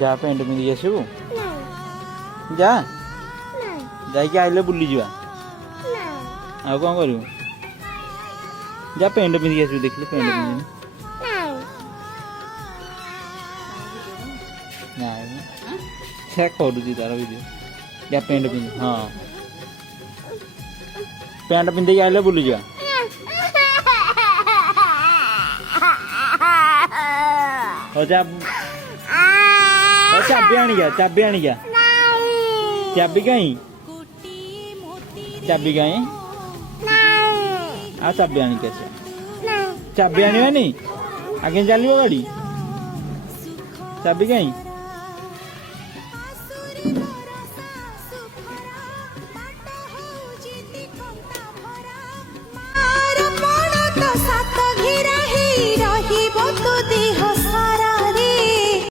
जा पेंट पिंधि आसबु जा जाके आइले बुली जा आ कौन कर जा पेंट पिंधि आसबु देखिले पेंट पिंधि से करुची तार वीडियो या पेंट पिंधि हाँ पेंट पिंधि आइले बुली जा चाबी आनी गया चाबी आनी गया चाबी कहीं चाबी कहीं आ चाबी आनी कैसे चाबी आनी नहीं आगे चलो गाड़ी चाबी कहीं